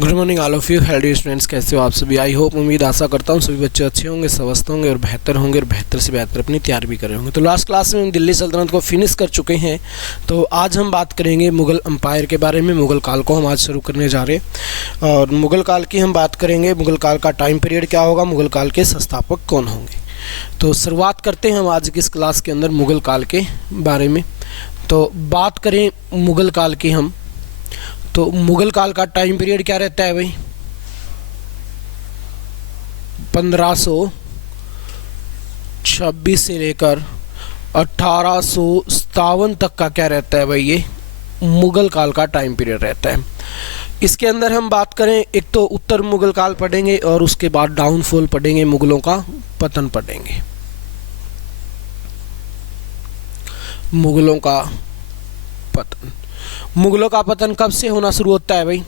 Good morning all of you healthy students, कैसे हो आप सभी। आई होप, उम्मीद आशा करता हूँ सभी बच्चे अच्छे होंगे, स्वस्थ होंगे और बेहतर से बेहतर अपनी तैयारी भी कर रहे होंगे। तो लास्ट क्लास में हम दिल्ली सल्तनत को फिनिश कर चुके हैं। तो आज हम बात करेंगे मुग़ल एम्पायर के बारे में। मुग़ल काल को हम आज शुरू करने जा रहे हैं और मुग़ल काल की हम बात करेंगे। मुग़ल काल का टाइम पीरियड क्या होगा, मुग़ल काल के संस्थापक कौन होंगे। तो शुरुआत करते हैं हम आज की इस क्लास के अंदर मुग़ल काल के बारे में। तो बात करें मुग़ल काल की हम, तो मुग़ल काल का टाइम पीरियड क्या रहता है भाई, 1526 से लेकर 1857 तक का क्या रहता है भाई, ये मुग़ल काल का टाइम पीरियड रहता है। इसके अंदर हम बात करें, एक तो उत्तर मुग़ल काल पढ़ेंगे और उसके बाद डाउनफॉल पढ़ेंगे, मुग़लों का पतन पढ़ेंगे। मुग़लों का पतन, मुग़लों का पतन कब से होना शुरू होता है भाई,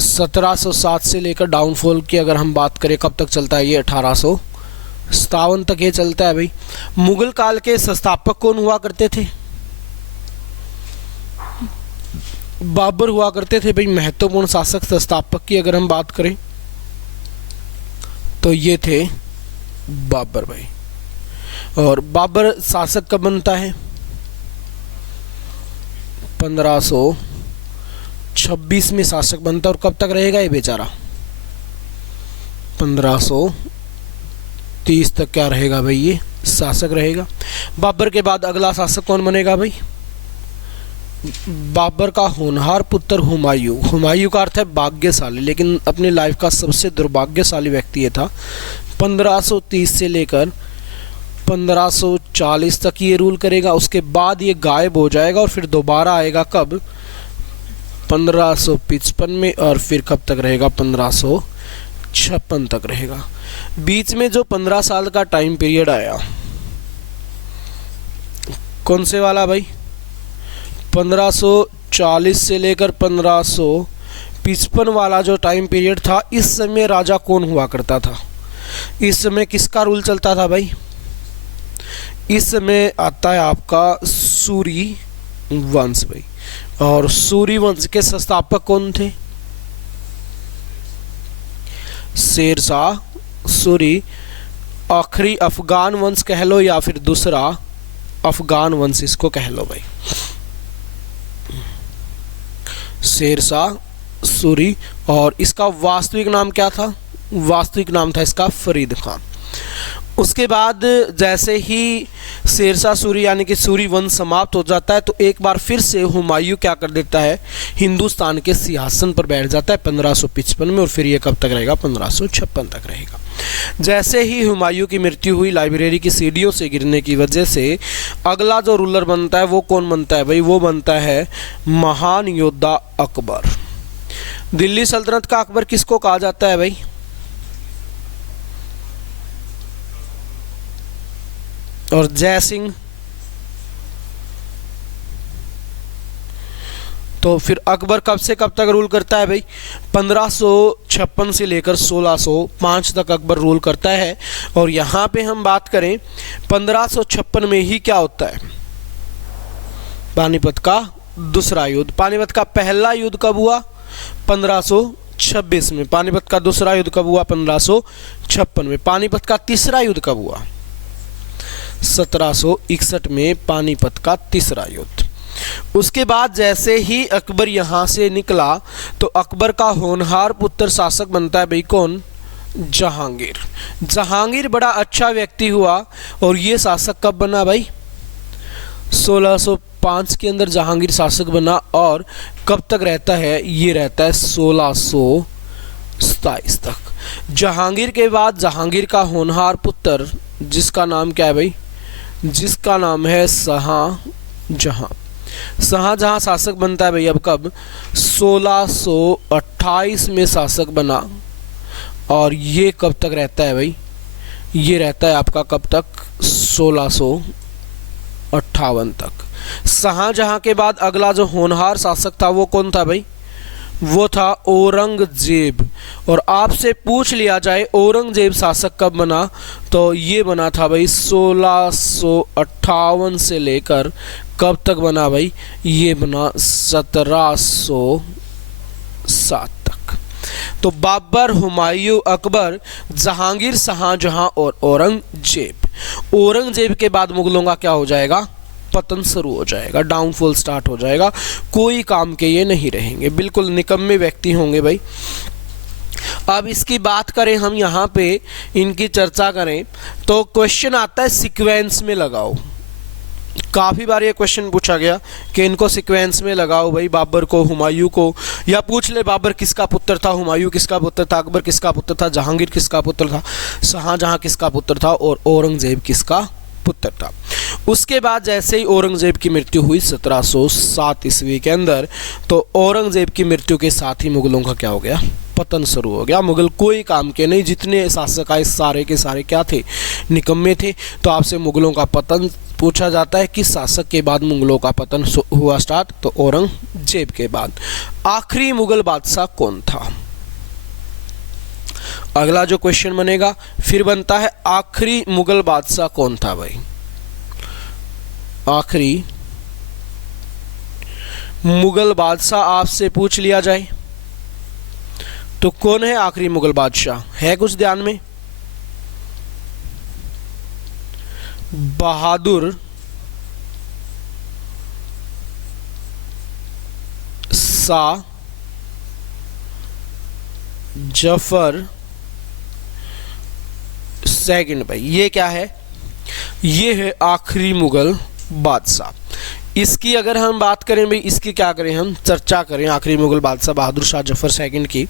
1707 से लेकर डाउनफॉल की अगर हम बात करें कब तक चलता है, ये 1857 तक ये चलता है भाई। मुग़ल काल के संस्थापक कौन हुआ करते थे, बाबर हुआ करते थे भाई। महत्वपूर्ण शासक संस्थापक की अगर हम बात करें तो ये थे बाबर भाई। और बाबर शासक कब बनता है, 1526 में शासक बनता है। और कब तक रहेगा ये बेचारा, 1530 तक क्या रहेगा भाई, ये शासक रहेगा। बाबर के बाद अगला शासक कौन बनेगा भाई, बाबर का होनहार पुत्र हुमायूं। हुमायूं का अर्थ है भाग्यशाली, लेकिन अपनी लाइफ का सबसे दुर्भाग्यशाली व्यक्ति ये था। 1530 से लेकर 1540 तक ये रूल करेगा। उसके बाद ये गायब हो जाएगा और फिर दोबारा आएगा कब, 1555 में, और फिर कब तक रहेगा, 1556 तक रहेगा। बीच में जो 15 साल का टाइम पीरियड आया, कौन से वाला भाई, 1540 से लेकर 1555 वाला जो टाइम पीरियड था, इस समय राजा कौन हुआ करता था, इस समय किसका रूल चलता था भाई। इस समय आता है आपका सूरी वंश भाई। और सूरी वंश के संस्थापक कौन थे, शेरशाह सूरी। आखिरी अफगान वंश कह लो या फिर दूसरा अफगान वंश इसको कह लो भाई, शेरशाह सूरी। और इसका वास्तविक नाम क्या था, वास्तविक नाम था इसका फरीद खान। उसके बाद जैसे ही शेरशाह सूरी यानी कि सूरी वंश समाप्त हो जाता है, तो एक बार फिर से हुमायूं क्या कर देता है, हिंदुस्तान के सिंहासन पर बैठ जाता है 1555 में। और फिर ये कब तक रहेगा, 1556 तक रहेगा। जैसे ही हुमायूं की मृत्यु हुई, लाइब्रेरी की सीढ़ियों से गिरने की वजह से, अगला जो रूलर बनता है वो कौन बनता है भाई, वो बनता है महान योद्धा अकबर। दिल्ली सल्तनत का अकबर किसको कहा जाता है भाई, और जय सिंह। तो फिर अकबर कब से कब तक रूल करता है भाई, 1556 से लेकर 1605 तक अकबर रूल करता है। और यहाँ पे हम बात करें 1556 में ही क्या होता है, पानीपत का दूसरा युद्ध। पानीपत का पहला युद्ध कब हुआ, 1526 में। पानीपत का दूसरा युद्ध कब हुआ, 1556 में। पानीपत का तीसरा युद्ध कब हुआ, 1761 में पानीपत का तीसरा युद्ध। उसके बाद जैसे ही अकबर यहाँ से निकला, तो अकबर का होनहार पुत्र शासक बनता है भाई कौन, जहांगीर। जहांगीर बड़ा अच्छा व्यक्ति हुआ और ये शासक कब बना भाई, 1605 के अंदर जहांगीर शासक बना। और कब तक रहता है, ये रहता है 1627 तक। जहांगीर के बाद जहांगीर का होनहार पुत्र, जिसका नाम क्या है भाई, जिसका नाम है शाहजहां। शाहजहां शासक बनता है भाई अब कब, 1628 में शासक बना। और ये कब तक रहता है भाई, ये रहता है आपका कब तक, 1658 तक। शाहजहां के बाद अगला जो होनहार शासक था वो कौन था भाई, वो था औरंगजेब। और आपसे पूछ लिया जाए औरंगजेब शासक कब बना, तो ये बना था भाई 1658 से लेकर कब तक बना भाई, ये बना 1707 तक। तो बाबर, हुमायूं, अकबर, जहांगीर, शाहजहां और औरंगजेब। औरंगजेब के बाद मुगलों का क्या हो जाएगा, पतन शुरू हो जाएगा, डाउनफॉल स्टार्ट हो जाएगा, कोई काम के ये नहीं रहेंगे, बिल्कुल निकम्मे व्यक्ति होंगे भाई। अब इसकी बात करें हम यहाँ पे, इनकी चर्चा करें तो क्वेश्चन आता है सीक्वेंस में लगाओ। काफ़ी बार ये क्वेश्चन पूछा गया कि इनको सीक्वेंस में लगाओ भाई, बाबर को, हुमायूं को, या पूछ ले बाबर किसका पुत्र था, हुमायूं किसका पुत्र था, अकबर किसका पुत्र था, जहांगीर किसका पुत्र था, शाहजहां किसका पुत्र था और औरंगजेब किसका पुत्र था। उसके बाद जैसे ही औरंगजेब की मृत्यु हुई 1707 ईस्वी के अंदर, तो औरंगजेब की मृत्यु के साथ ही मुगलों का क्या हो गया, पतन शुरू हो गया। मुगल कोई काम के नहीं, जितने शासक आए सारे के सारे क्या थे, निकम्मे थे। तो आपसे मुगलों का पतन पूछा जाता है, किस शासक के बाद मुगलों का पतन हुआ स्टार्ट, तो औरंगजेब के बाद। आखिरी मुगल बादशाह कौन था, अगला जो क्वेश्चन बनेगा फिर बनता है आखिरी मुगल बादशाह कौन था भाई। आखिरी मुगल बादशाह आपसे पूछ लिया जाए तो कौन है आखिरी मुगल बादशाह, है कुछ ध्यान में? बहादुर शाह जफर सेकंड भाई। ये क्या है, ये है आखिरी मुगल बादशाह। इसकी अगर हम बात करें भाई, इसकी क्या करें, हम चर्चा करें आखिरी मुगल बादशाह बहादुर शाह जफर सेकंड की,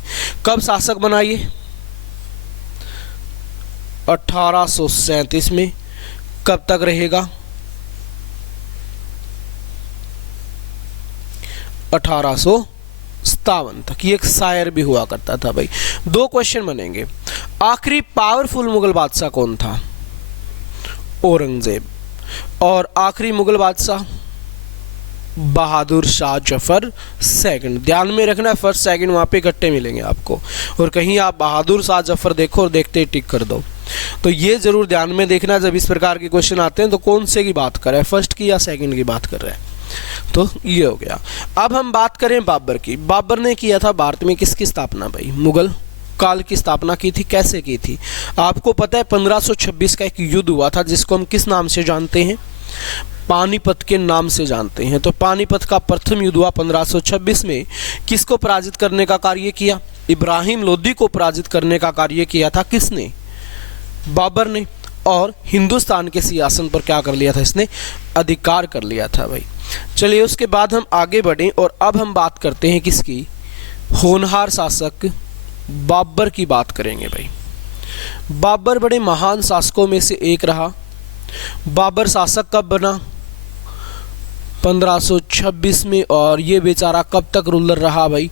कब शासक बना ये, 1837 में। कब तक रहेगा, 1857 तक। ये एक शायर भी हुआ करता था भाई। दो क्वेश्चन बनेंगे, आखिरी पावरफुल मुगल बादशाह कौन था, औरंगजेब, और आखिरी मुगल बादशाह बहादुर शाह जफर सेकंड। ध्यान में रखना, फर्स्ट सेकंड वहाँ पे इकट्ठे मिलेंगे आपको, और कहीं आप बहादुर शाह जफर देखो और देखते ही टिक कर दो। तो ये जरूर ध्यान में देखना, जब इस प्रकार के क्वेश्चन आते हैं तो कौन से की बात कर रहा है, फर्स्ट की या सेकंड की बात कर रहा है। तो ये हो गया। अब हम बात करें बाबर की। बाबर ने किया था भारत में किसकी स्थापना भाई, मुगल काल की स्थापना की थी, कैसे की थी? आपको पता है 1526 का एक युद्ध हुआ था, जिसको हम किस नाम से जानते हैं, पानीपत के नाम से जानते हैं। तो पानीपत का प्रथम युद्ध हुआ 1526 में। किसको पराजित करने का कार्य किया, इब्राहिम लोदी को पराजित करने का कार्य किया था किसने, बाबर ने। और हिंदुस्तान के सिंहासन पर क्या कर लिया था इसने, अधिकार कर लिया था भाई। चलिए उसके बाद हम आगे बढ़ें और अब हम बात करते हैं किसकी, होनहार शासक बाबर की बात करेंगे भाई। बाबर बड़े महान शासकों में से एक रहा। बाबर शासक कब बना, 1526 में। और ये बेचारा कब तक रूलर रहा भाई,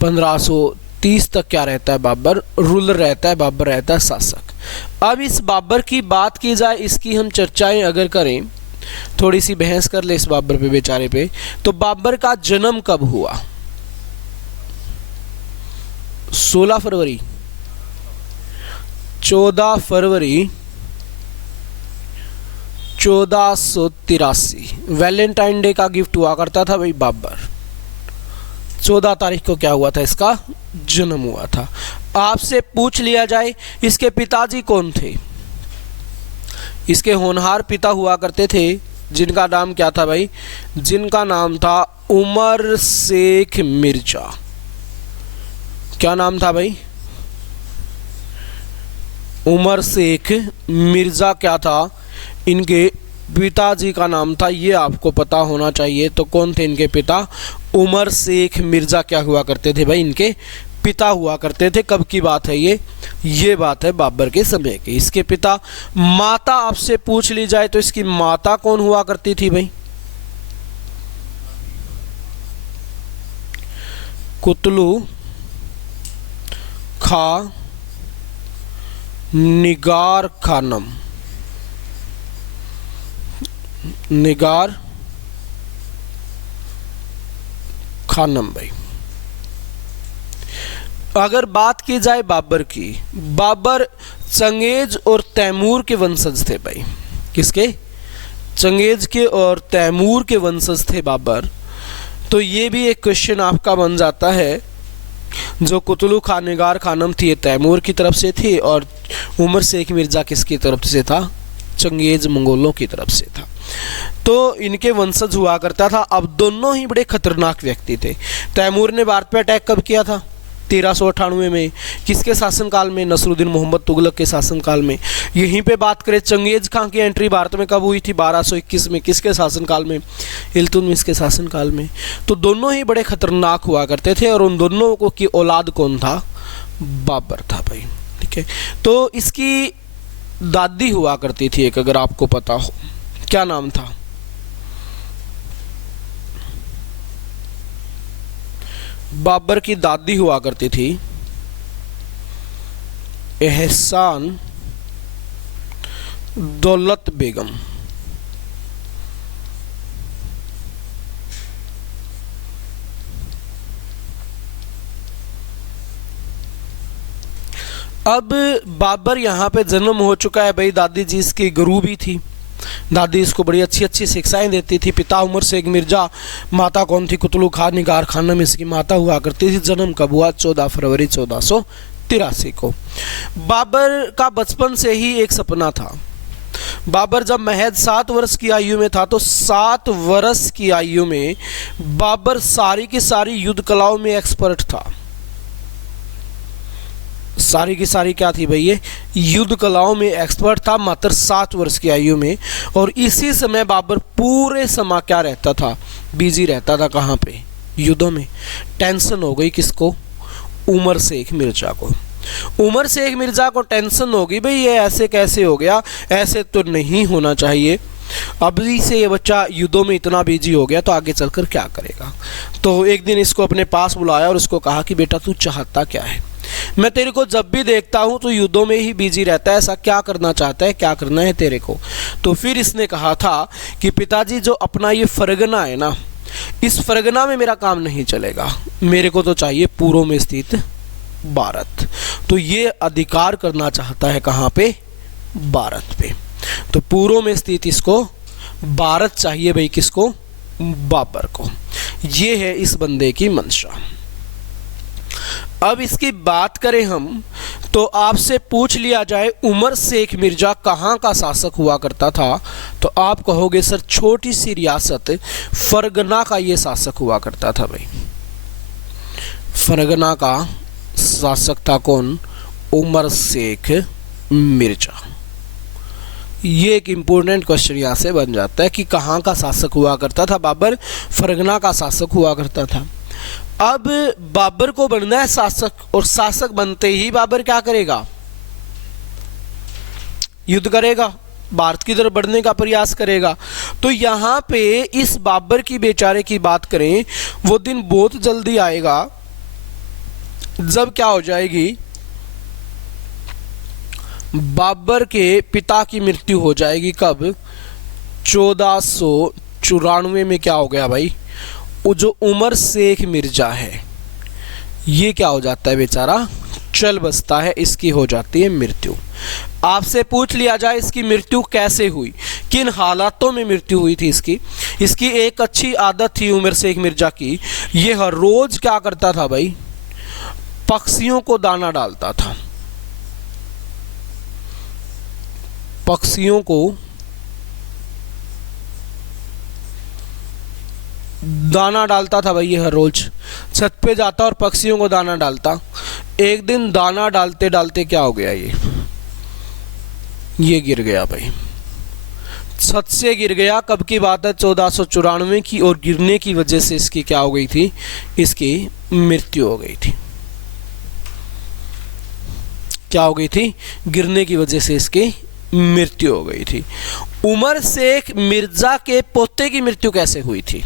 1530 तक क्या रहता है, बाबर रूलर रहता है, बाबर रहता है शासक। अब इस बाबर की बात की जाए, इसकी हम चर्चाएं अगर करें, थोड़ी सी बहस कर ले इस बाबर पे बेचारे पे, तो बाबर का जन्म कब हुआ, 16 फरवरी, 14 फरवरी 1483। वैलेंटाइन डे का गिफ्ट हुआ करता था भाई बाबर। 14 तारीख को क्या हुआ था, इसका जन्म हुआ था। आपसे पूछ लिया जाए इसके पिताजी कौन थे, इसके होनहार पिता हुआ करते थे, जिनका नाम क्या था भाई, जिनका नाम था उमर शेख मिर्जा। क्या नाम था भाई, उमर शेख मिर्जा क्या था, इनके पिताजी का नाम था, ये आपको पता होना चाहिए। तो कौन थे इनके पिता, उमर शेख मिर्जा क्या हुआ करते थे भाई, इनके पिता हुआ करते थे। कब की बात है ये बात है बाबर के समय की। इसके पिता, माता आपसे पूछ ली जाए तो इसकी माता कौन हुआ करती थी भाई, कुतलू खा निगार खानम, निगार खानम भाई। अगर बात की जाए बाबर की, बाबर चंगेज और तैमूर के वंशज थे भाई। किसके? चंगेज के और तैमूर के वंशज थे बाबर। तो ये भी एक क्वेश्चन आपका बन जाता है। जो कुतुलु खान निगार खानम थी ये तैमूर की तरफ से थी और उमर शेख मिर्ज़ा किसकी तरफ से था? चंगेज मंगोलों की तरफ से था। तो इनके वंशज हुआ करता था। अब दोनों ही बड़े खतरनाक व्यक्ति थे। तैमूर ने भारत पे अटैक कब किया था? 1398 में। किसके शासनकाल में? नसरुद्दीन मोहम्मद तुगलक के शासनकाल में। यहीं पे बात करें चंगेज खां की एंट्री भारत में कब हुई थी? 1221 में। किसके शासनकाल में? इल्तुतमिश के शासनकाल में। तो दोनों ही बड़े खतरनाक हुआ करते थे और उन दोनों को की औलाद कौन था? बाबर था भाई। ठीक है। तो इसकी दादी हुआ करती थी एक, अगर आपको पता हो, क्या नाम था? बाबर की दादी हुआ करती थी एहसान दौलत बेगम। अब बाबर यहाँ पे जन्म हो चुका है भाई। दादी जी इसकी गुरु भी थी। दादी इसको बड़ी अच्छी अच्छी शिक्षाएं देती थी। पिता उमर शेख मिर्जा, माता कौन थी? कुतुलु खान निगार खानम इसकी माता हुआ करती थी। जन्म कब हुआ? 14 फरवरी 1483 को। बाबर का बचपन से ही एक सपना था। बाबर जब महज 7 वर्ष की आयु में था तो 7 वर्ष की आयु में बाबर सारी की सारी युद्ध कलाओं में एक्सपर्ट था। सारी की सारी क्या थी भाई? ये युद्ध कलाओं में एक्सपर्ट था मात्र 7 वर्ष की आयु में। और इसी समय बाबर पूरे समय क्या रहता था? बिजी रहता था। कहाँ पे? युद्धों में। टेंशन हो गई किसको? उमर शेख मिर्जा को। उमर शेख मिर्जा को टेंशन हो गई भाई, ये ऐसे कैसे हो गया? ऐसे तो नहीं होना चाहिए। अभी से ये बच्चा युद्धों में इतना बिजी हो गया तो आगे चलकर क्या करेगा? तो एक दिन इसको अपने पास बुलाया और उसको कहा कि बेटा तू चाहता क्या है? मैं तेरे को जब भी देखता हूं तो युद्धों में ही बिजी रहता है, ऐसा क्या करना चाहता है? क्या करना है तेरे को? तो फिर इसने कहा था कि पिताजी जो अपना ये फरगना है ना, इस फरगना में मेरा काम नहीं चलेगा, मेरे को तो चाहिए पूर्व में स्थित भारत। तो ये अधिकार करना चाहता है कहाँ पे? भारत पे। तो पूर्व में स्थित इसको भारत चाहिए भाई। किसको? बाबर को। ये है इस बंदे की मंशा। अब इसकी बात करें हम तो आपसे पूछ लिया जाए उमर शेख मिर्जा कहाँ का शासक हुआ करता था, तो आप कहोगे सर छोटी सी रियासत फरगना का ये शासक हुआ करता था भाई। फरगना का शासक था कौन? उमर शेख मिर्जा। ये एक इम्पोर्टेंट क्वेश्चन यहाँ से बन जाता है कि कहाँ का शासक हुआ करता था बाबर? फरगना का शासक हुआ करता था। अब बाबर को बनना है शासक, और शासक बनते ही बाबर क्या करेगा? युद्ध करेगा, भारत की तरफ बढ़ने का प्रयास करेगा। तो यहाँ पे इस बाबर की बेचारे की बात करें, वो दिन बहुत जल्दी आएगा जब क्या हो जाएगी? बाबर के पिता की मृत्यु हो जाएगी। कब? 1494 में क्या हो गया भाई? वो जो उमर शेख मिर्जा है ये क्या हो जाता है बेचारा? चल बसता है, इसकी हो जाती है मृत्यु। आपसे पूछ लिया जाए इसकी मृत्यु कैसे हुई, किन हालातों में मृत्यु हुई थी इसकी एक अच्छी आदत थी उमर शेख मिर्जा की। ये हर रोज क्या करता था भाई? पक्षियों को दाना डालता था। पक्षियों को दाना डालता था भाई। ये हर रोज छत पे जाता और पक्षियों को दाना डालता। एक दिन दाना डालते डालते क्या हो गया? ये गिर गया भाई, छत से गिर गया। कब की बात है? 1494 की। और गिरने की वजह से इसकी क्या हो गई थी? इसकी मृत्यु हो गई थी। क्या हो गई थी? गिरने की वजह से इसकी मृत्यु हो गई थी। उमर शेख मिर्जा के पोते की मृत्यु कैसे हुई थी?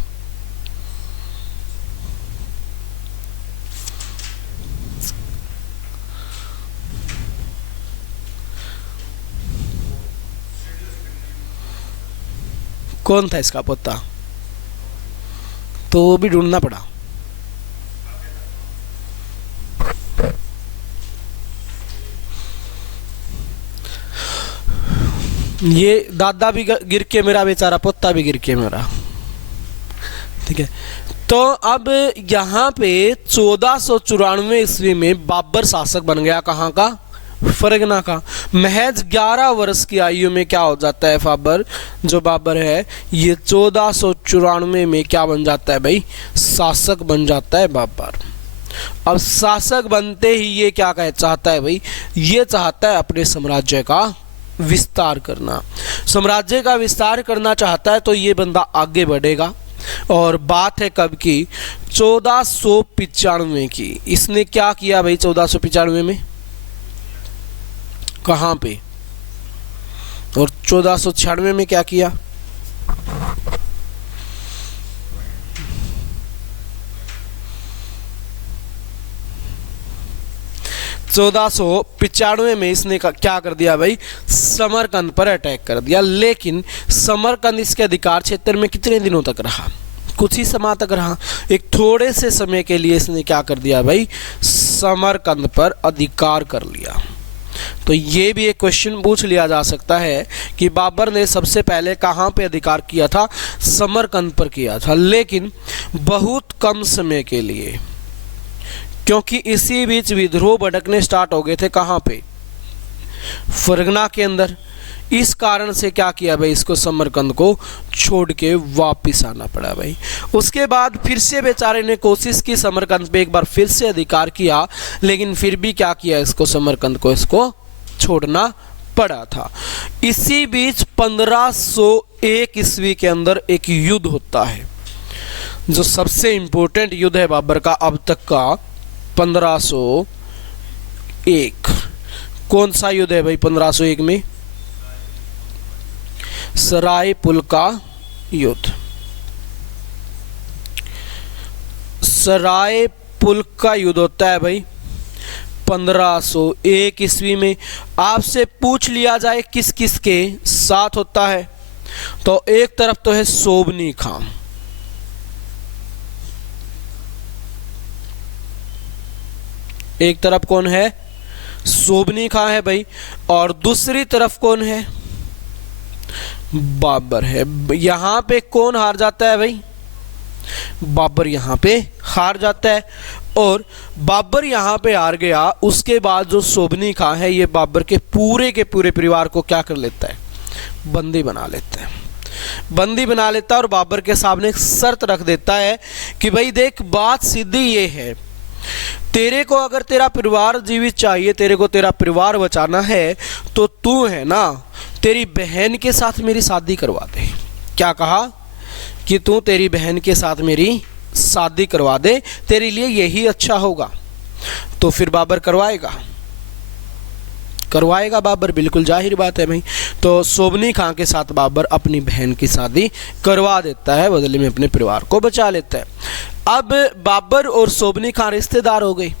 कौन था इसका पोता? तो वो भी ढूंढना पड़ा। ये दादा भी गिर के मेरा, बेचारा पोता भी गिर के मेरा। ठीक है, तो अब यहाँ पे 1494 ईस्वी में बाबर शासक बन गया। कहाँ का? फरगना का। महज 11 वर्ष की आयु में क्या हो जाता है? बाबर, जो बाबर है ये 1494 में क्या बन जाता है भाई? शासक बन जाता है बाबर। अब शासक बनते ही ये क्या चाहता है भाई? ये चाहता है अपने साम्राज्य का विस्तार करना। साम्राज्य का विस्तार करना चाहता है तो ये बंदा आगे बढ़ेगा। और बात है कब की? 1495 की। इसने क्या किया भाई 1495 में? कहाँ पे? और 1496 में क्या किया? चौदह सौ 95 में इसने क्या कर दिया भाई? समरकंद पर अटैक कर दिया। लेकिन समरकंद इसके अधिकार क्षेत्र में कितने दिनों तक रहा? कुछ ही समय तक रहा। एक थोड़े से समय के लिए इसने क्या कर दिया भाई? समरकंद पर अधिकार कर लिया। तो ये भी एक क्वेश्चन पूछ लिया जा सकता है कि बाबर ने सबसे पहले कहाँ पे अधिकार किया था? समरकंद पर किया था, लेकिन बहुत कम समय के लिए, क्योंकि इसी बीच विद्रोह भड़कने स्टार्ट हो गए थे। कहाँ पे? फरगना के अंदर। इस कारण से क्या किया भाई? इसको समरकंद को छोड़ के वापिस आना पड़ा भाई। उसके बाद फिर से बेचारे ने कोशिश की समरकंद पे एक बार फिर से अधिकार किया, लेकिन फिर भी क्या किया? इसको समरकंद को इसको छोड़ना पड़ा था। इसी बीच 1501 ईस्वी के अंदर एक युद्ध होता है, जो सबसे इंपॉर्टेंट युद्ध है बाबर का अब तक का। 1501 कौन सा युद्ध है भाई? 1501 में सरायपुल का युद्ध। सरायपुल का युद्ध होता है भाई 1501 ईस्वी में। आपसे पूछ लिया जाए किस किस के साथ होता है, तो एक तरफ तो है सोबनी खां, एक तरफ कौन है? सोबनी खां है भाई, और दूसरी तरफ कौन है? बाबर है। यहां पे कौन हार जाता है भाई? बाबर यहां पे हार जाता है। और बाबर यहां पे हार गया, उसके बाद जो सोबनी खां है ये बाबर के पूरे परिवार को क्या कर लेता है? बंदी बना लेता है। बंदी बना लेता है और बाबर के सामने एक शर्त रख देता है कि भाई देख, बात सीधी ये है, तेरे को अगर तेरा परिवार जीवित चाहिए, तेरे को तेरा परिवार बचाना है, तो तू है ना तेरी बहन के साथ मेरी शादी करवा दे। क्या कहा? कि तू तेरी बहन के साथ मेरी शादी करवा दे, तेरे लिए यही अच्छा होगा। तो फिर बाबर करवाएगा बाबर, बिल्कुल जाहिर बात है भाई। तो सोबनी खां के साथ बाबर अपनी बहन की शादी करवा देता है, बदले में अपने परिवार को बचा लेता है। अब बाबर और सोबनी खां रिश्तेदार हो गए,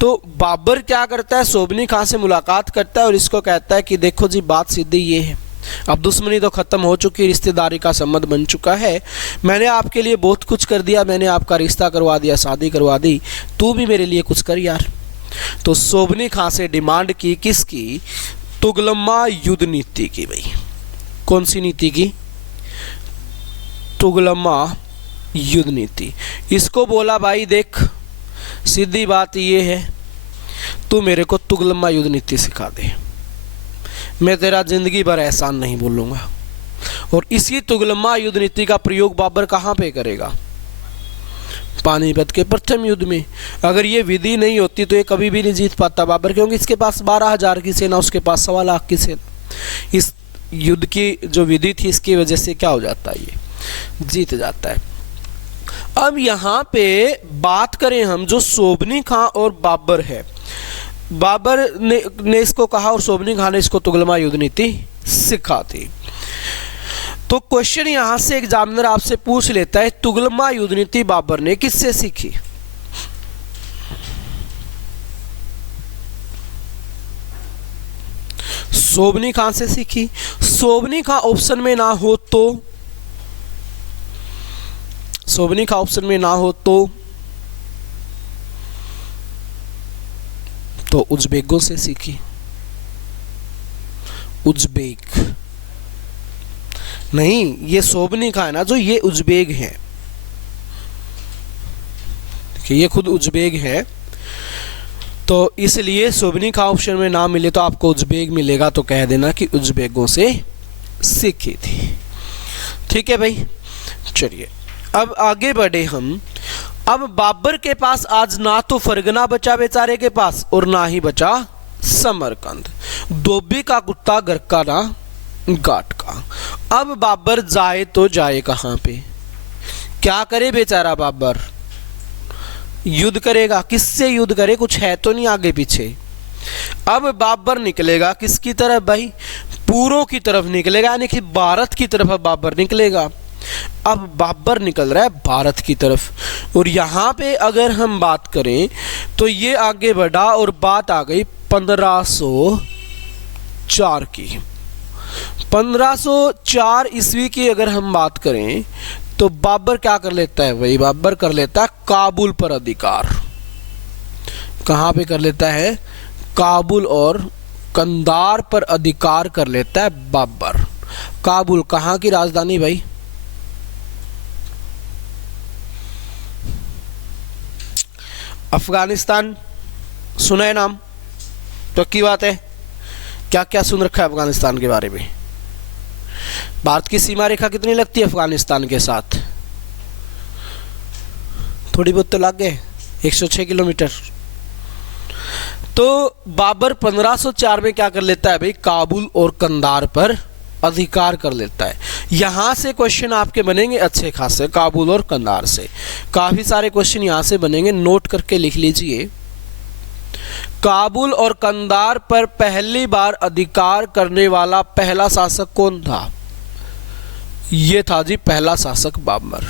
तो बाबर क्या करता है? सोबनी खां से मुलाकात करता है और इसको कहता है कि देखो जी, बात सीधी ये है, अब दुश्मनी तो खत्म हो चुकी, रिश्तेदारी का संबंध बन चुका है, मैंने आपके लिए बहुत कुछ कर दिया, मैंने आपका रिश्ता करवा दिया, शादी करवा दी, तू भी मेरे लिए कुछ कर यार। तो सोबनी खां से डिमांड की, किसकी? तुगलमा युद्ध नीति की भाई। कौन सी नीति की? तुगलमा युद्ध नीति। इसको बोला भाई देख, सीधी बात ये है, तू मेरे को तुगलमा युद्ध नीति सिखा दे, मैं तेरा जिंदगी भर एहसान नहीं भूलूंगा। और इसी तुगलमा युद्ध नीति का प्रयोग बाबर कहाँ पे करेगा? पानीपत के प्रथम युद्ध में। अगर ये विधि नहीं होती तो ये कभी भी नहीं जीत पाता बाबर, क्योंकि इसके पास 12,000 की सेना, उसके पास 1.25 लाख की सेना। इस युद्ध की जो विधि थी, इसकी वजह से क्या हो जाता है? ये जीत जाता है। अब यहाँ पे बात करें हम, जो सोबनी खां और बाबर है, बाबर ने इसको कहा और सोबनी खां ने इसको तुगलमा युद्ध नीति सिखा दी। तो क्वेश्चन यहां से एग्जामिनर आपसे पूछ लेता है, तुगलमा युद्ध नीति बाबर ने किससे सीखी? सोबनी खां से सीखी। सोबनी खां ऑप्शन में ना हो तो, सोबनी खां ऑप्शन में ना हो तो उज्बेकों से सीखी। उज्बेक नहीं, ये सोबनी खा है ना जो, ये उज़्बेक है, ये खुद उज़्बेक है, तो इसलिए सोबनी खा ऑप्शन में ना मिले तो आपको उज़्बेक मिलेगा, तो कह देना कि उज़्बेकों से सीखी थी। ठीक है भाई, चलिए अब आगे बढ़े हम। अब बाबर के पास आज ना तो फरगना बचा बेचारे के पास और ना ही बचा समरकंद, धोबी का कुत्ता घर का ना घाट का। अब बाबर जाए तो जाए कहाँ पे, क्या करे बेचारा बाबर, युद्ध करेगा, किससे युद्ध करे, कुछ है तो नहीं आगे पीछे। अब बाबर निकलेगा किसकी तरफ भाई, पूरों की तरफ निकलेगा, यानी कि भारत की तरफ अब बाबर निकलेगा। अब बाबर निकल रहा है भारत की तरफ, और यहाँ पे अगर हम बात करें तो ये आगे बढ़ा और बात आ गई 1504 की। 1504 ईस्वी की अगर हम बात करें तो बाबर क्या कर लेता है भाई, बाबर कर लेता है काबुल पर अधिकार। कहाँ पे कर लेता है, काबुल और कंधार पर अधिकार कर लेता है बाबर। काबुल कहाँ की राजधानी भाई, अफगानिस्तान, सुना है नाम, तो की बात है, क्या क्या सुन रखा है अफगानिस्तान के बारे में। भारत की सीमा रेखा कितनी लगती है अफगानिस्तान के साथ, थोड़ी बहुत तो लग गए, 106 किलोमीटर। तो बाबर 1504 में क्या कर लेता है भाई, काबुल और कंधार पर अधिकार कर लेता है। यहां से क्वेश्चन आपके बनेंगे अच्छे खासे, काबुल और कंधार से काफी सारे क्वेश्चन यहां से बनेंगे, नोट करके लिख लीजिए। काबुल और कंधार पर पहली बार अधिकार करने वाला पहला शासक कौन था, ये था जी पहला शासक बाबर।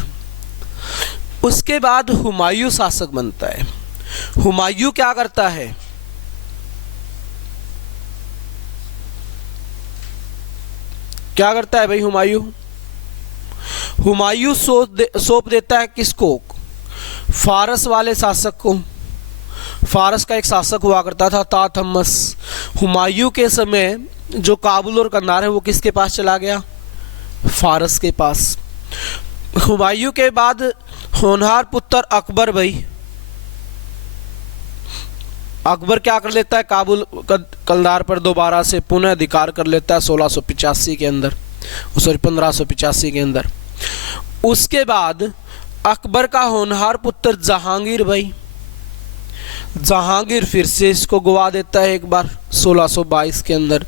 उसके बाद हुमायूं शासक बनता है। हुमायूं क्या करता है, क्या करता है भाई हुमायूं, हुमायूं सौंप देता है किसको, फारस वाले शासक को। फारस का एक शासक हुआ करता था तातहमस। हुमायूं के समय जो काबुल और कंधार है वो किसके पास चला गया, फारस के पास। हुमायूं के बाद होनहार पुत्र अकबर भाई, अकबर क्या कर लेता है, काबुल कंधार पर दोबारा से पुनः अधिकार कर लेता है 1685 के अंदर, सॉरी 1585 के अंदर। उसके बाद अकबर का होनहार पुत्र जहांगीर भाई, जहांगीर फिर से इसको गवा देता है एक बार 1622 के अंदर।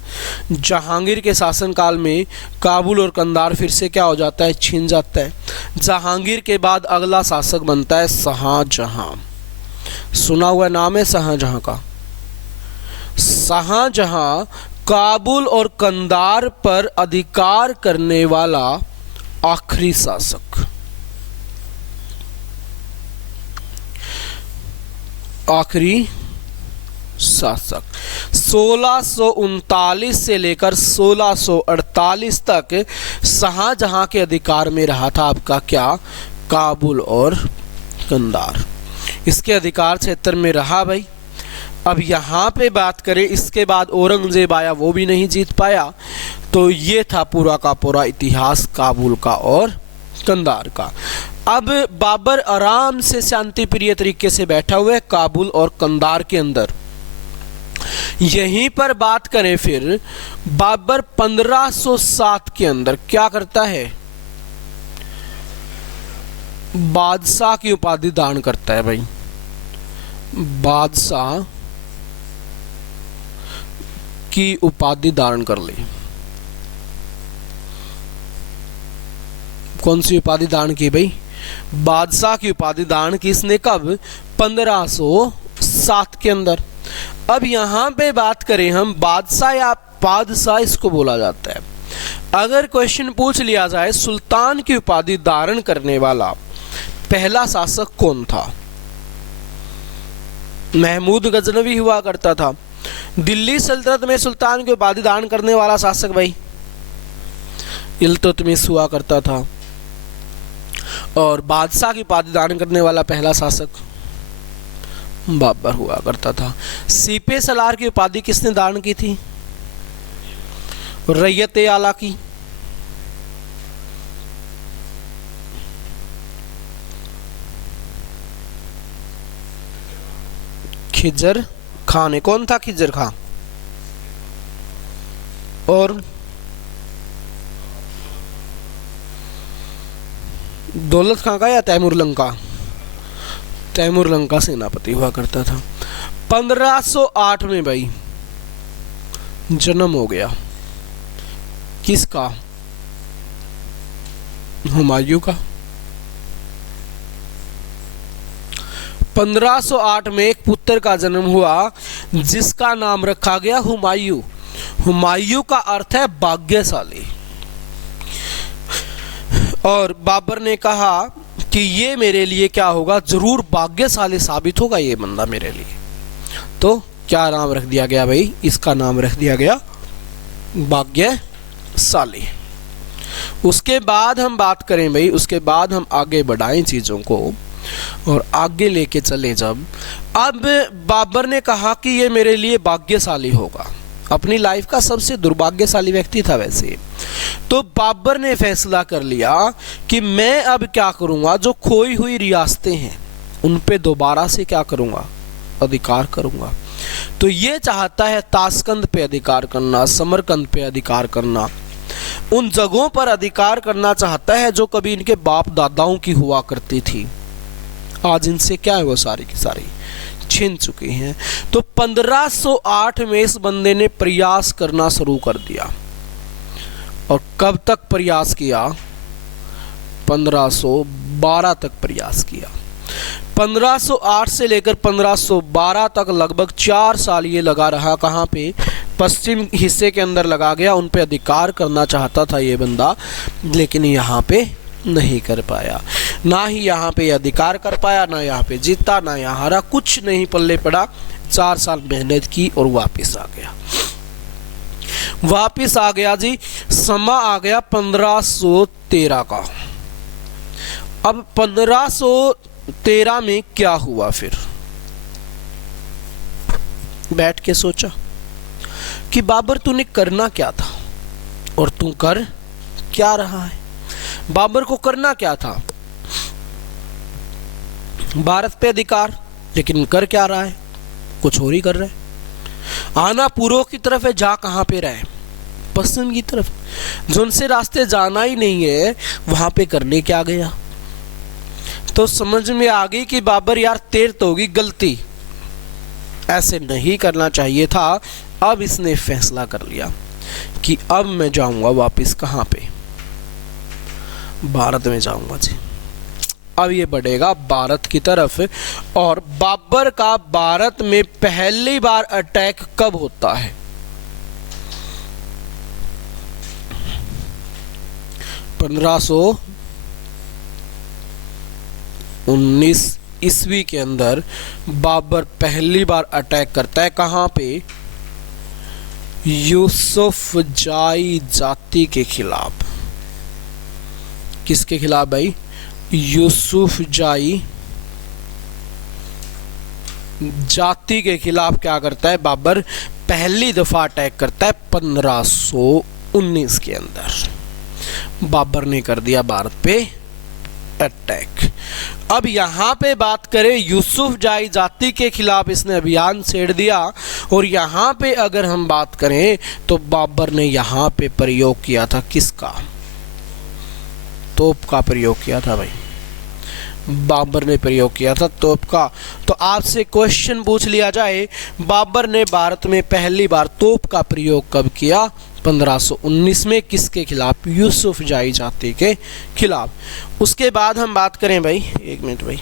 जहांगीर के शासनकाल में काबुल और कंधार फिर से क्या हो जाता है, छीन जाता है। जहांगीर के बाद अगला शासक बनता है शाहजहां। सुना हुआ नाम है शाहजहां का। शाहजहां काबुल और कंधार पर अधिकार करने वाला आखिरी शासक, आखिरी शासक 1639 से लेकर 1648 तक शाहजहां के अधिकार में रहा था आपका क्या, काबुल और कंधार। इसके अधिकार क्षेत्र में रहा भाई। अब यहाँ पे बात करें, इसके बाद औरंगजेब आया, वो भी नहीं जीत पाया। तो ये था पूरा का पूरा इतिहास काबुल का और कंधार का। अब बाबर आराम से शांति प्रिय तरीके से बैठा हुआ है काबुल और कंधार के अंदर। यहीं पर बात करें फिर, बाबर 1507 के अंदर क्या करता है, बादशाह की उपाधि धारण करता है भाई। बादशाह की उपाधि धारण कर ली। कौन सी उपाधि धारण की भाई, बादशाह की उपाधि धारण की इसने कब, 1507 के अंदर। अब यहां पे बात करें हम, बादशाह या पादशाह इसको बोला जाता है। अगर क्वेश्चन पूछ लिया जाए सुल्तान की उपाधि धारण करने वाला पहला शासक कौन था, महमूद गजनवी हुआ करता था। दिल्ली सल्तनत में सुल्तान की उपाधि धारण करने वाला शासक भाई इल्तुतमिश हुआ करता था, और बादशाह की उपाधि धारण करने वाला पहला शासक बाबर हुआ करता था। सीपे सलार की उपाधि किसने धारण की थी, रैयत आला की। खिजर खान है। कौन था खिजर खां? और दौलत खां का या तैमूर लंका? तैमूर लंका सेनापति हुआ करता था। 1508 में भाई जन्म हो गया किसका? हुमायूं का। 1508 में एक पुत्र का जन्म हुआ जिसका नाम रखा गया हुमायूं। हुमायूं का अर्थ है भाग्यशाली। और बाबर ने कहा कि ये मेरे लिए क्या होगा, जरूर भाग्यशाली साबित होगा ये बंदा मेरे लिए। तो क्या नाम रख दिया गया भाई? इसका नाम रख दिया गया भाग्यशाली। उसके बाद हम बात करें भाई, उसके बाद हम आगे बढ़ाएं चीजों को और आगे लेके चले। जब अब बाबर ने कहा कि ये मेरे लिए भाग्यशाली होगा, अपनी लाइफ का सबसे दुर्भाग्यशाली व्यक्ति था वैसे, तो बाबर ने फैसला कर लिया कि मैं अब क्या करूंगा, जो खोई हुई रियासतें हैं उन पे दोबारा से क्या करूंगा, अधिकार करूंगा। तो ये चाहता है ताशकंद पे अधिकार करना, समरकंद पे अधिकार करना, उन जगहों पर अधिकार करना चाहता है जो कभी इनके बाप दादाओं की हुआ करती थी। आज इनसे क्या है, वो सारी की सारी छीन चुकी हैं। तो 1508 में इस बंदे ने प्रयास करना शुरू कर दिया। और कब तक प्रयास किया? 1512 तक प्रयास किया। 1508 से लेकर 1512 तक लगभग 4 साल ये लगा रहा। कहाँ पे? पश्चिम हिस्से के अंदर लगा गया, उन पे अधिकार करना चाहता था ये बंदा, लेकिन यहाँ पे नहीं कर पाया। ना ही यहाँ पे अधिकार कर पाया, ना यहाँ पे जीता, ना यहाँ हारा, कुछ नहीं पल्ले पड़ा। 4 साल मेहनत की और वापिस आ गया। वापिस आ गया जी। समा आ गया 1513 का। अब 1513 में क्या हुआ फिर? बैठ के सोचा कि बाबर तूने करना क्या था और तू कर क्या रहा है। बाबर को करना क्या था? भारत पे अधिकार, लेकिन कर क्या रहा है? कुछ और ही कर रहा है। आना पूर्व की तरफ है, जा कहां पे रहे? पश्चिम की तरफ। जिनसे रास्ते जाना ही नहीं है वहां पे करने क्या गया? तो समझ में आ गई कि बाबर यार तेर तो होगी गलती, ऐसे नहीं करना चाहिए था। अब इसने फैसला कर लिया कि अब मैं जाऊंगा वापस कहां पे? भारत में जाऊंगा जी। अब ये बढ़ेगा भारत की तरफ। और बाबर का भारत में पहली बार अटैक कब होता है? 1519 ईस्वी के अंदर बाबर पहली बार अटैक करता है। कहां पे? यूसुफजाई जाति के खिलाफ। किसके खिलाफ भाई? यूसुफजाई जाति के खिलाफ क्या करता है बाबर? पहली दफा अटैक करता है 1519 के अंदर। बाबर ने कर दिया भारत पे अटैक। अब यहां पे बात करें, यूसुफजाई जाति के खिलाफ इसने अभियान छेड़ दिया। और यहां पे अगर हम बात करें तो बाबर ने यहां पे प्रयोग किया था किसका? तोप का प्रयोग किया था भाई। बाबर ने प्रयोग किया था तोप का। तो आपसे क्वेश्चन पूछ लिया जाए, बाबर ने भारत में पहली बार तोप का प्रयोग कब किया? 1519 में। किसके खिलाफ? यूसुफजाई जाति के खिलाफ। उसके बाद हम बात करें भाई, एक मिनट भाई,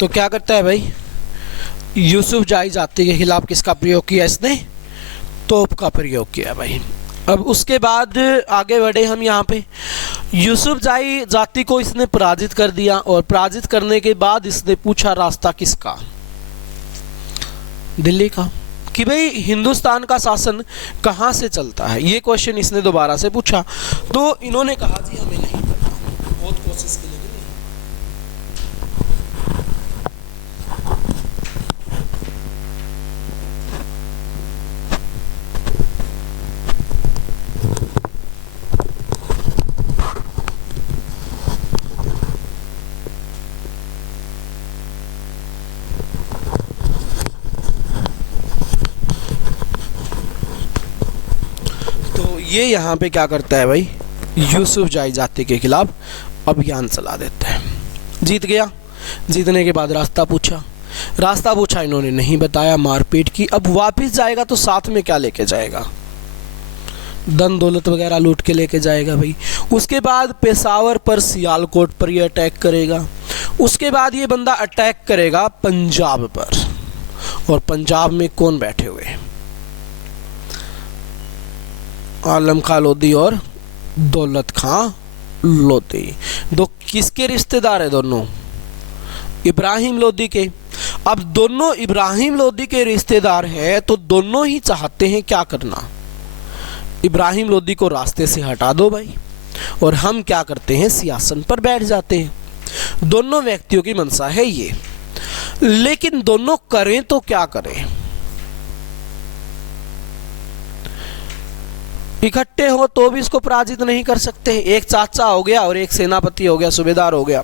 तो क्या करता है भाई? यूसुफजाई जाति के खिलाफ किसका प्रयोग किया इसने? तोप का प्रयोग किया भाई। अब उसके बाद आगे बढ़े हम यहाँ पे, यूसुफजाई जाति को इसने पराजित कर दिया और पराजित करने के बाद इसने पूछा रास्ता किसका? दिल्ली का, कि भाई हिंदुस्तान का शासन कहाँ से चलता है, ये क्वेश्चन इसने दोबारा से पूछा। तो इन्होंने कहा जी हमें नहीं पता, बहुत कोशिश की लेकिन ये यहाँ पे क्या करता है भाई, यूसुफजाई जाति के खिलाफ अभियान चला देता है। जीत गया। जीतने के बाद रास्ता पूछा, इन्होंने नहीं बताया, मारपीट की। अब वापस जाएगा तो साथ में क्या लेके जाएगा? धन दौलत वगैरह लूट के लेके जाएगा भाई। उसके बाद पेशावर पर, सियालकोट पर ये अटैक करेगा। उसके बाद ये बंदा अटैक करेगा पंजाब पर, और पंजाब में कौन बैठे हुए हैं? आलम खां लोधी और दौलत खां लोधी। दो किसके रिश्तेदार है? दोनों इब्राहिम लोधी के। अब दोनों इब्राहिम लोधी के रिश्तेदार हैं तो दोनों ही चाहते हैं क्या करना? इब्राहिम लोधी को रास्ते से हटा दो भाई, और हम क्या करते हैं, सिंहासन पर बैठ जाते हैं। दोनों व्यक्तियों की मंशा है ये, लेकिन दोनों करें तो क्या करें? इकट्ठे हो तो भी इसको पराजित नहीं कर सकते। एक चाचा हो गया और एक सेनापति हो गया, सूबेदार हो गया।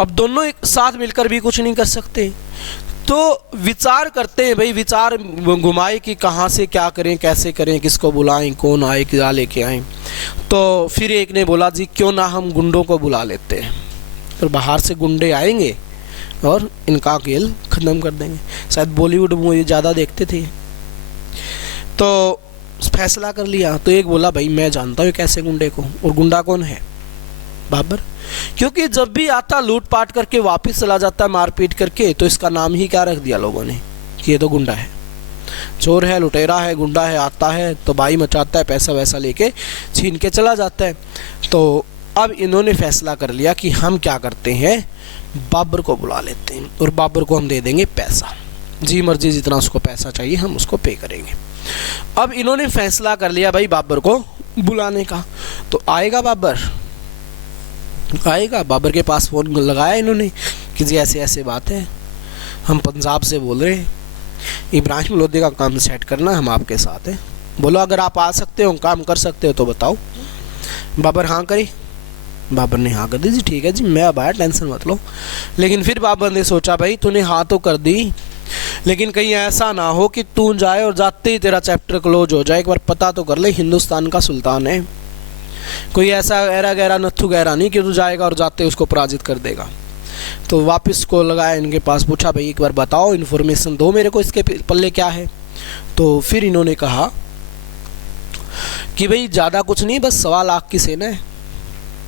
अब दोनों एक साथ मिलकर भी कुछ नहीं कर सकते। तो विचार करते हैं भाई, विचार घुमाए कि कहाँ से क्या करें, कैसे करें, किसको बुलाएं, कौन आए, क्या लेके आएं। तो फिर एक ने बोला जी क्यों ना हम गुंडों को बुला लेते हैं, तो बाहर से गुंडे आएंगे और इनका खेल ख़त्म कर देंगे। शायद बॉलीवुड मूवी ज़्यादा देखते थे। तो फैसला कर लिया। तो एक बोला भाई मैं जानता हूँ कैसे गुंडे को, और गुंडा कौन है? बाबर। क्योंकि जब भी आता लूटपाट करके वापस चला जाता है मारपीट करके, तो इसका नाम ही क्या रख दिया लोगों ने कि ये तो गुंडा है, चोर है, लुटेरा है, गुंडा है। आता है तो भाई मचाता है, पैसा वैसा लेके छीन के चला जाता है। तो अब इन्होंने फैसला कर लिया कि हम क्या करते हैं, बाबर को बुला लेते हैं और बाबर को हम दे देंगे पैसा, जी मर्जी जितना उसको पैसा चाहिए हम उसको पे करेंगे। अब इन्होंने फैसला कर लिया भाई बाबर को बुलाने का। तो आएगा बाबर, आएगा। बाबर के पास फ़ोन लगाया इन्होंने कि जी ऐसे ऐसे बात है, हम पंजाब से बोल रहे हैं, इब्राहिम लोधी का काम सेट करना, हम आपके साथ हैं। बोलो अगर आप आ सकते हो, काम कर सकते हो तो बताओ। बाबर हाँ करी। बाबर ने हाँ कर दी, जी ठीक है जी मैं अब आया, टेंशन मत लो। लेकिन फिर बाबर ने सोचा भाई तूने हाँ तो कर दी, लेकिन कहीं ऐसा ना हो कि तू जाए और जाते ही तेरा चैप्टर क्लोज हो जाए। एक बार पता तो कर ले, हिंदुस्तान का सुल्तान है, कोई ऐसा ऐरा गहरा नत्थु गहरा नहीं कि तू जाएगा और जाते उसको पराजित कर देगा। तो वापस को लगाया इनके पास, पूछा भाई एक बार बताओ, इन्फॉर्मेशन दो मेरे को, इसके पल्ले क्या है। तो फिर इन्होंने कहा कि भाई ज़्यादा कुछ नहीं, बस 1.25 लाख की सेना है।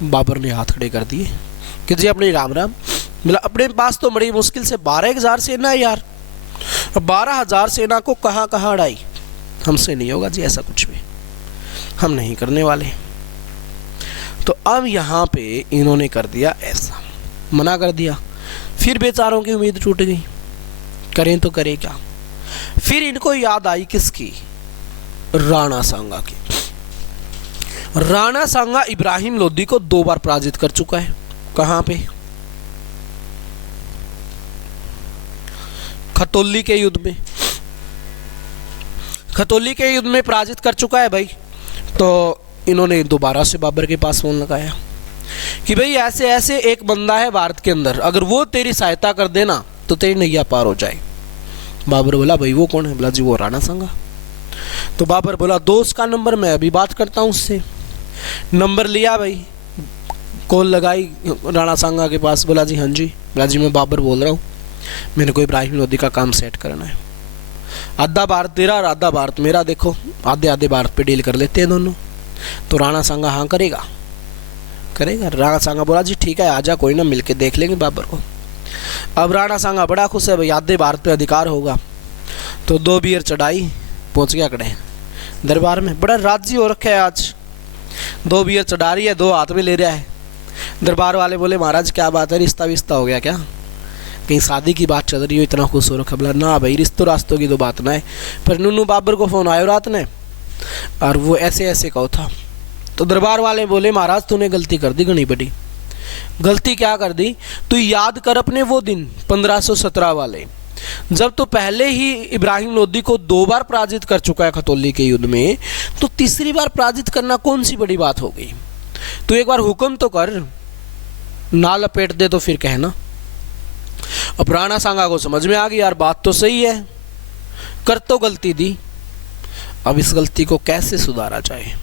बाबर ने हाथ खड़े कर दिए कि जी अपने राम राम। मतलब अपने पास तो बड़ी मुश्किल से 12,000 सेना है यार, 12,000 सेना को कहाँ कहाँ अड़ाई। हमसे नहीं होगा जी ऐसा कुछ भी, हम नहीं करने वाले। तो अब यहाँ पे इन्होंने कर दिया ऐसा, मना कर दिया। फिर बेचारों की उम्मीद टूट गई, करें तो करें क्या। फिर इनको याद आई किसकी, राणा सांगा की। राणा सांगा इब्राहिम लोधी को 2 बार पराजित कर चुका है। कहाँ पे, खतौली के युद्ध में, खतौली के युद्ध में पराजित कर चुका है भाई। तो इन्होंने दोबारा से बाबर के पास फोन लगाया कि भाई ऐसे ऐसे एक बंदा है भारत के अंदर, अगर वो तेरी सहायता कर देना तो तेरी नैया पार हो जाए। बाबर बोला भाई वो कौन है? बोला जी वो राणा सांगा। तो बाबर बोला दोस्त का नंबर, मैं अभी बात करता हूँ उससे। नंबर लिया भाई, कॉल लगाई राणा सांगा के पास। बोला जी हाँ जी। बोला जी मैं बाबर बोल रहा हूँ, मेरे को इब्राहिम लोधी का काम सेट करना है। आधा भारत तेरा और आधा भारत मेरा, देखो आधे आधे भारत पे डील कर लेते हैं दोनों। तो राणा सांगा हाँ करेगा, करेगा। राणा सांगा बोला जी ठीक है आजा, कोई ना मिलके देख लेंगे बाबर को। अब राणा सांगा बड़ा खुश है, भाई आधे भारत पे अधिकार होगा। तो 2 बियर चढ़ाई, पहुंच गया कड़े दरबार में, बड़ा राजी हो रखा है आज। 2 बियर चढ़ा रही है, 2 हाथ में ले रहा है। दरबार वाले बोले महाराज क्या बात है, रिश्ता विश्ता हो गया क्या, कहीं शादी की बात चल रही हो, इतना खुश हो रखा। बोला ना भाई, रिश्तों रास्तों की तो बात ना है, पर नूनू बाबर को फोन आयो रात ने और वो ऐसे ऐसे कहो था। तो दरबार वाले बोले महाराज तूने गलती कर दी, घनी बड़ी गलती। क्या कर दी? तू याद कर अपने वो दिन 1517 वाले, जब तो पहले ही इब्राहिम लोदी को 2 बार पराजित कर चुका है खतौली के युद्ध में, तो तीसरी बार पराजित करना कौन सी बड़ी बात हो गई। तू एक बार हुक्म तो कर, ना लपेट दे तो फिर कहना। अब राणा सांगा को समझ में आ गई यार बात तो सही है, कर तो गलती दी, अब इस गलती को कैसे सुधारा जाए।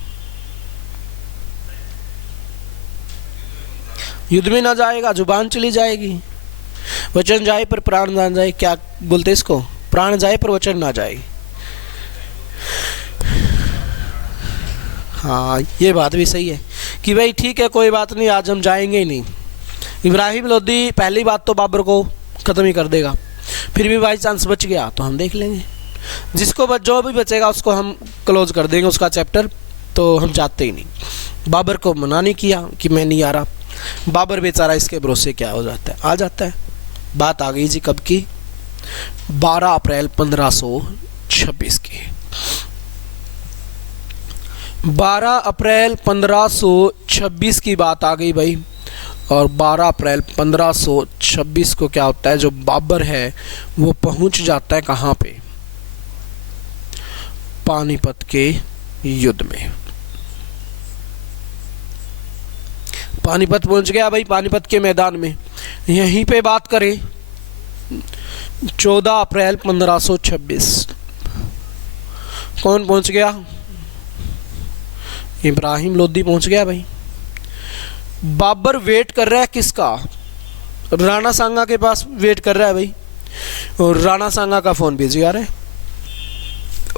युद्ध में ना जाएगा, जुबान चली जाएगी। वचन जाए पर प्राण ना जाए, क्या बोलते इसको, प्राण जाए पर वचन ना जाए। हाँ ये बात भी सही है कि भाई ठीक है कोई बात नहीं, आज हम जाएंगे ही नहीं। इब्राहिम लोदी पहली बात तो बाबर को ख़त्म ही कर देगा, फिर भी बाई चांस बच गया तो हम देख लेंगे, जिसको जो भी बचेगा उसको हम क्लोज कर देंगे उसका चैप्टर। तो हम जाते ही नहीं। बाबर को मना नहीं किया कि मैं नहीं आ रहा। बाबर बेचारा इसके भरोसे क्या हो जाता है, आ जाता है। बात आ गई जी कब की, 12 अप्रैल 1526 की। 12 अप्रैल 1526 की बात आ गई भाई। और 12 अप्रैल 1526 को क्या होता है, जो बाबर है वो पहुंच जाता है कहाँ पे, पानीपत के युद्ध में। पानीपत पहुंच गया भाई, पानीपत के मैदान में। यहीं पे बात करें 14 अप्रैल 1526 कौन पहुंच गया, इब्राहिम लोदी पहुंच गया भाई। बाबर वेट कर रहा है किसका, राणा सांगा के पास वेट कर रहा है भाई। और राणा सांगा का फोन बिजी आ रहा है,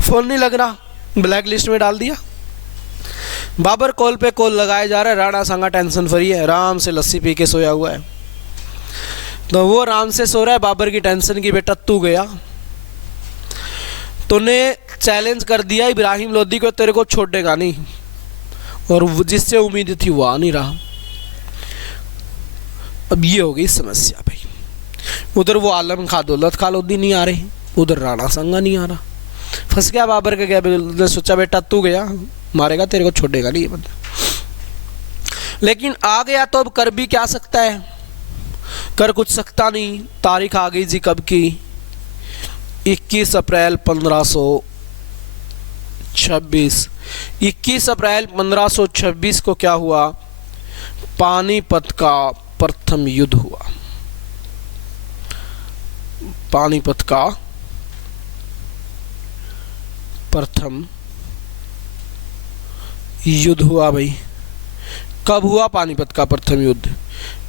फोन नहीं लग रहा, ब्लैक लिस्ट में डाल दिया। बाबर कॉल पे कॉल लगाए जा रहा है, राणा सांगा टेंशन फ्री है, आराम से लस्सी पी के सोया हुआ है। तो वो आराम से सो रहा है, बाबर की टेंशन की बेटा तू गया, तूने चैलेंज कर दिया इब्राहिम लोदी को, तेरे को छोड़ेगा नहीं, और जिससे उम्मीद थी वो आ नहीं रहा। अब ये हो गई समस्या भाई। उधर वो आलम खा दौलत खा लोदी नहीं आ रहे, उधर राणा सांगा नहीं आ रहा। फंस गया बाबर का। क्या सोचा बेटा तू गया, मारेगा तेरे को, छोड़ेगा नहीं ये बंदा। लेकिन आ गया तो अब कर भी क्या सकता है, कर कुछ सकता नहीं। तारीख आ गई जी कब की, 21 अप्रैल 1526। 21 अप्रैल 1526 को क्या हुआ, पानीपत का प्रथम युद्ध हुआ। पानीपत का प्रथम युद्ध हुआ भाई। कब हुआ पानीपत का प्रथम युद्ध,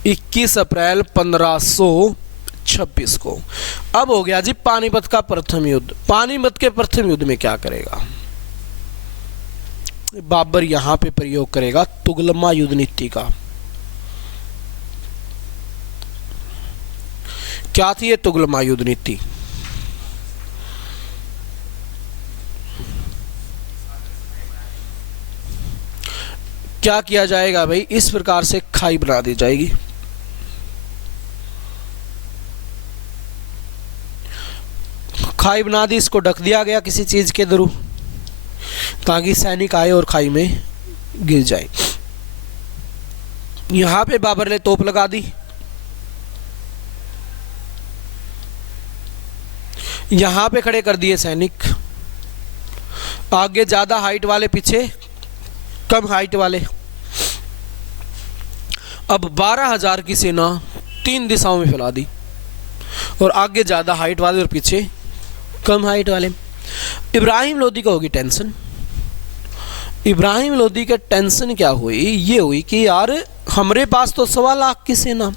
21 अप्रैल 1526 को। अब हो गया जी पानीपत का प्रथम युद्ध। पानीपत के प्रथम युद्ध में क्या करेगा बाबर, यहां पे प्रयोग करेगा तुगलमा युद्ध नीति का। क्या थी ये तुगलमा युद्ध नीति, क्या किया जाएगा भाई, इस प्रकार से खाई बना दी जाएगी। खाई बना दी, इसको ढक दिया गया किसी चीज के थ्रू, ताकि सैनिक आए और खाई में गिर जाए। यहां पे बाबर ने तोप लगा दी, यहां पे खड़े कर दिए सैनिक, आगे ज्यादा हाइट वाले, पीछे कम हाइट वाले। अब 12,000 की सेना 3 दिशाओं में फैला दी, और आगे ज्यादा हाइट वाले और पीछे कम हाइट वाले। इब्राहिम लोदी को होगी टेंशन। इब्राहिम लोदी के टेंशन क्या हुई, ये हुई कि यार हमारे पास तो 1.25 लाख की सेना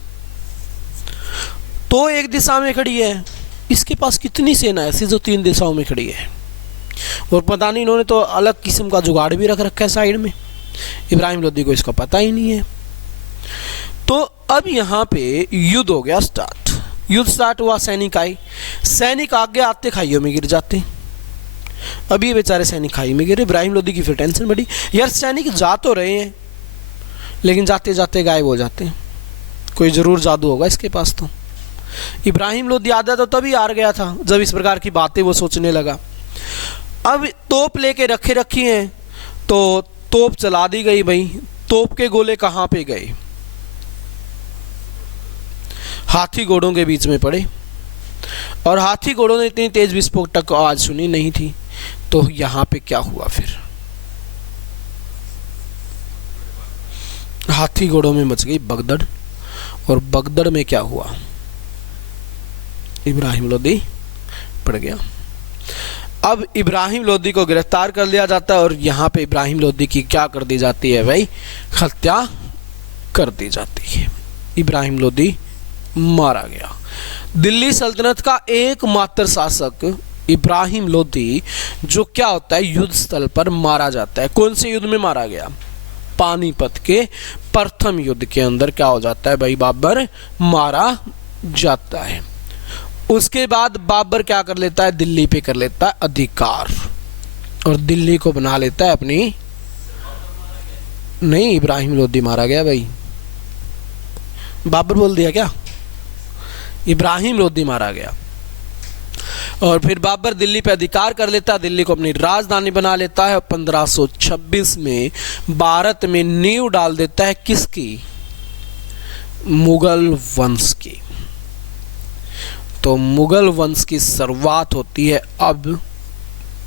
तो एक दिशा में खड़ी है, इसके पास कितनी सेना है जो 3 दिशाओं में खड़ी है। और पता नहीं इन्होंने तो अलग किस्म का जुगाड़ भी रख रखा है साइड में, इब्राहिम लोदी को इसका पता ही नहीं है। तो अब यहाँ पे युद्ध हो गया स्टार्ट। युद्ध स्टार्ट हुआ, सैनिक आए, सैनिक आगे आते खाइयों में गिर जाते। अभी ये बेचारे सैनिक खाई में गिरे। इब्राहिम लोदी की फिर टेंशन बढ़ी, यार सैनिक जा तो रहे हैं लेकिन जाते जाते गायब हो जाते हैं, कोई ज़रूर जादू होगा इसके पास। तो इब्राहिम लोदी आधा तो तभी हार गया था जब इस प्रकार की बातें वो सोचने लगा। अब तोप लेके रखी हैं तो तोप चला दी गई। भाई तोप के गोले कहाँ पे गए? हाथी घोड़ों के बीच में पड़े, और हाथी घोड़ों ने इतनी तेज विस्फोटक आवाज सुनी नहीं थी। तो यहाँ पे क्या हुआ फिर? हाथी घोड़ों में मच गई भगदड़, और भगदड़ में क्या हुआ? इब्राहिम लोदी पड़ गया। अब इब्राहिम लोदी को गिरफ्तार कर लिया जाता है, और यहाँ पे इब्राहिम लोदी की क्या कर दी जाती है भाई? हत्या कर दी जाती है। इब्राहिम लोदी मारा गया। दिल्ली सल्तनत का एकमात्र शासक इब्राहिम लोदी, जो क्या होता है युद्ध स्थल पर मारा जाता है। कौन से युद्ध में मारा गया? पानीपत के प्रथम युद्ध के अंदर क्या हो जाता है भाई? बाबर मारा जाता है। उसके बाद बाबर क्या कर लेता है? दिल्ली पे कर लेता है अधिकार, और दिल्ली को बना लेता है अपनी। नहीं, इब्राहिम लोदी मारा गया भाई, बाबर बोल दिया क्या? इब्राहिम लोदी मारा गया। और फिर बाबर दिल्ली पे अधिकार कर लेता है, दिल्ली को अपनी राजधानी बना लेता है। 1526 में भारत में नींव डाल देता है किसकी? मुगल वंश की। तो मुगल वंश की शुरुआत होती है अब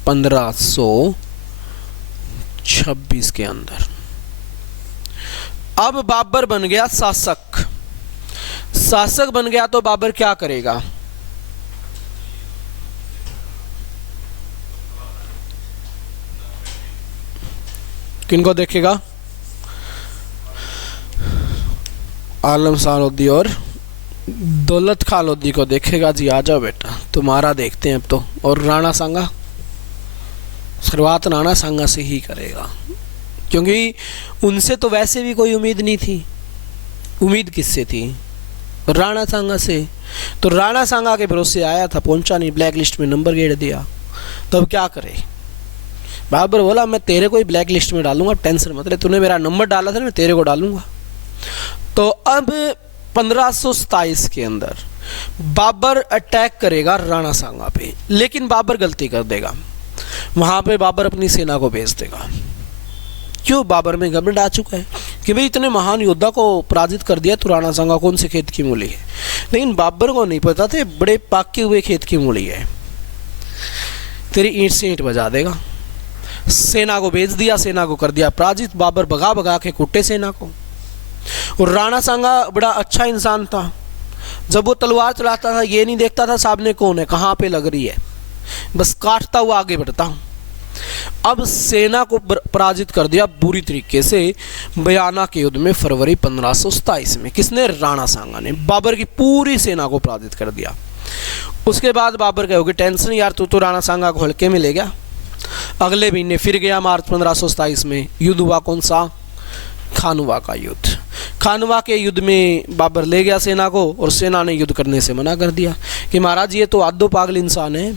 1526 के अंदर। अब बाबर बन गया शासक। शासक बन गया तो बाबर क्या करेगा? किनको देखेगा? आलम शाह लोदी और दौलत खां लोदी को देखेगा। जी आ जाओ बेटा, तुम्हारा देखते हैं अब तो। और राणा सांगा, शुरुआत राणा सांगा से ही करेगा, क्योंकि उनसे तो वैसे भी कोई उम्मीद नहीं थी। उम्मीद किससे थी? राणा सांगा से। तो राणा सांगा के भरोसे आया था, पहुंचा नहीं, ब्लैक लिस्ट में नंबर गेड़ दिया। तो अब क्या करे? बाबर बोला मैं तेरे को ही ब्लैक लिस्ट में डालूंगा, टेंशन मत ले, तूने मेरा नंबर डाला था, मैं तेरे को डालूंगा। तो अब 1527 के अंदर बाबर अटैक करेगा राणा सांगा पे, लेकिन बाबर गलती कर देगा। वहां पे बाबर अपनी सेना को भेज देगा। क्यों? बाबर में घमंड आ चुका है कि भाई इतने महान योद्धा को पराजित कर दिया तो राणा सांगा कौन से खेत की मूली है। लेकिन बाबर को नहीं पता था बड़े पाके हुए खेत की मूली है, तेरी ईंट से ईंट बजा देगा। सेना को भेज दिया, सेना को कर दिया पराजित। बाबर भगा भगा के कुट्टे सेना को। और राणा सांगा बड़ा अच्छा इंसान था, जब वो तलवार चलाता था ये नहीं देखता था सामने कौन है, कहाँ पे लग रही है, बस काटता हुआ आगे बढ़ता। अब सेना को पराजित कर दिया बुरी तरीके से बयाना के युद्ध में फरवरी 1527 में। किसने? राणा सांगा ने बाबर की पूरी सेना को पराजित कर दिया। उसके बाद बाबर कहोगे टेंशन यार, तू तो राणा सांगा को हल्के में ले गया। अगले महीने फिर गया मार्च 1527 में। युद्ध हुआ कौन सा? खानवा का युद्ध। खानवा के युद्ध में बाबर ले गया सेना को, और सेना ने युद्ध करने से मना कर दिया कि महाराज ये तो आधो पागल इंसान है,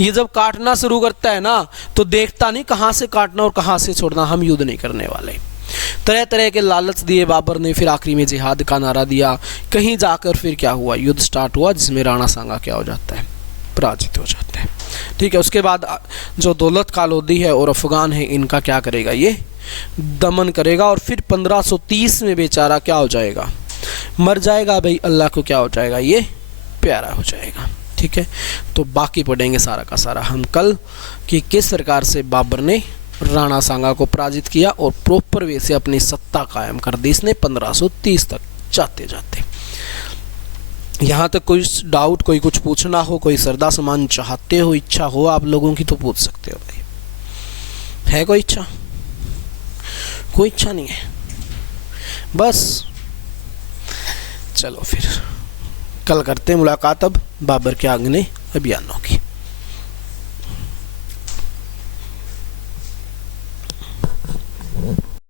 ये जब काटना शुरू करता है ना तो देखता नहीं कहाँ से काटना और कहाँ से छोड़ना, हम युद्ध नहीं करने वाले। तरह तरह के लालच दिए बाबर ने, फिर आखिरी में जिहाद का नारा दिया। कहीं जाकर फिर क्या हुआ? युद्ध स्टार्ट हुआ जिसमें राणा सांगा क्या हो जाता है? पराजित हो जाता है। ठीक है, उसके बाद जो दौलत खां लोदी है और अफगान है, इनका क्या करेगा? ये दमन करेगा। और फिर 1530 में बेचारा क्या हो जाएगा? मर जाएगा भाई। अल्लाह को क्या हो जाएगा? ये प्यारा हो जाएगा। ठीक है, तो बाकी पढ़ेंगे सारा का सारा हम कल कि किस प्रकार से बाबर ने राणा सांगा को पराजित किया और प्रॉपर वे से अपनी सत्ता कायम कर दी इसने 1530 तक जाते जाते। यहाँ तक कोई डाउट, कोई कुछ पूछना हो, कोई श्रद्धा समान चाहते हो, इच्छा हो आप लोगों की तो पूछ सकते हो भाई। है कोई इच्छा? कोई इच्छा नहीं है, बस चलो फिर कल करते हैं मुलाकात अब बाबर के आंगने अभियानों की।